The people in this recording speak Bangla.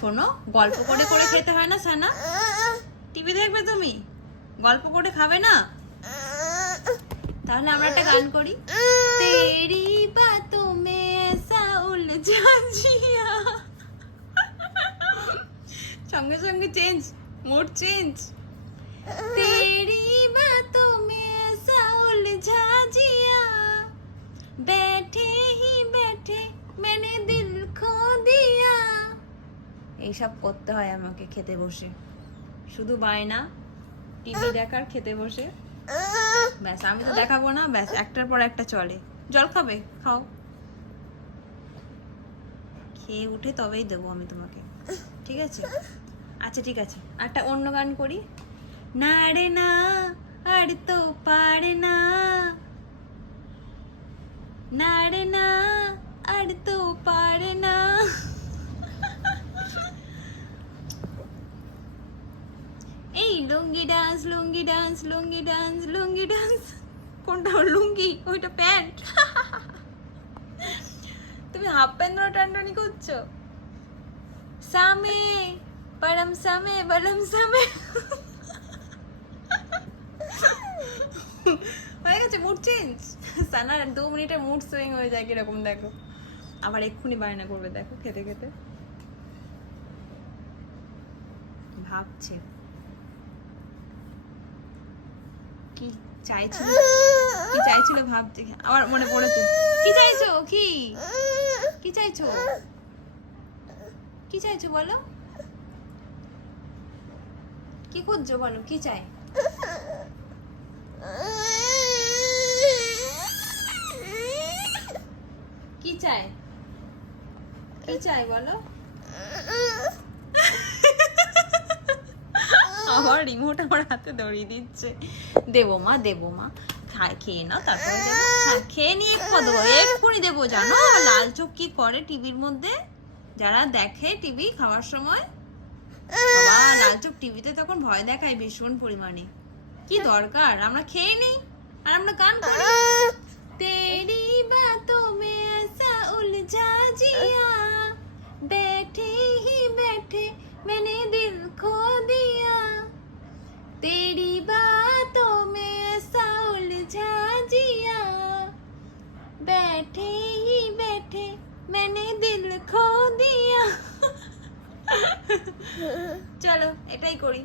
শোনো, গল্প করে করে খেতে হয় না সানা? টিভি দেখবে তুমি, গল্প করে খাবে না? তাহলে আমরা একটা গান করি। তেরি বাতোं में ऐसा उलझा जिया, সঙ্গে সঙ্গে চেঞ্জ, মুড চেঞ্জ। तेरी बातों में ऐसा उलझा जिया, बैठे ही बैठे मैंने दिल खो दिया। এইসব করতে হয় আমাকে খেতে বসে, শুধু বায়না টিভি দেখার, খেতে বসে। ব্যাস, আমি তো দেখাবো না, ব্যাস একটার পর একটা চলে। জল খাবে? খাও, খেয়ে উঠে তবেই দেবো আমি তোমাকে, ঠিক আছে? আচ্ছা ঠিক আছে, একটা অন্য গান করি। না রে না আর তো পারে না, না রে না আর তো পারে না। এই লুঙ্গি ডান্স, লুঙ্গি ডান্স, লুঙ্গি ডান্স, লুঙ্গি ডান্স। কোনটা লুঙ্গি? ওইটা প্যান্ট। তুমি হাফ প্যান্ট ধরে টানটানি করছো। সামে পরম সামে বলম সামে। হয়ে গেছে মুড চেঞ্জ। সানার 2 মিনিটে মুড সুইং হয়ে যায় কিরকম দেখো। আবার এক্ষুনি বায়না করবে দেখো খেতে খেতে। ভাবছে কি চাইছিল, কি চাইছিল ভাবছে। আবার মনে পড়েছে কি চাইছো, কি কি চাইছো, কি চাইছো বলো, কি খুঁজছো বলো, কি চাই? কি চাই, কি চাই বলো। আবার রিমোট আমার হাতে ধরিয়ে দিচ্ছে। দেবো মা, দেবো মা, খেয়ে নাও তারপরে দেবো। হ্যাঁ, খেয়ে নিয়ে দেবো, এক্ষুনি দেবো। জানো লাল চোখ কি করে টিভির মধ্যে, যারা দেখে টিভি খাওয়ার সময়, বাবা লাল চোখ টিভিতে তখন ভয় দেখায় ভীষণ পরিমাণে। কি দরকার আমরা খেয়ে নিই আর আমরা গান করি। তেরি বাতোं में ऐसा उलझा जिया, बैठे ही बैठे मैंने दिल खो दिया। तेरी बातों में ऐसा उलझा जिया, बैठे ही बैठे मैंने दिल खो दिया। চলো এটাই করি।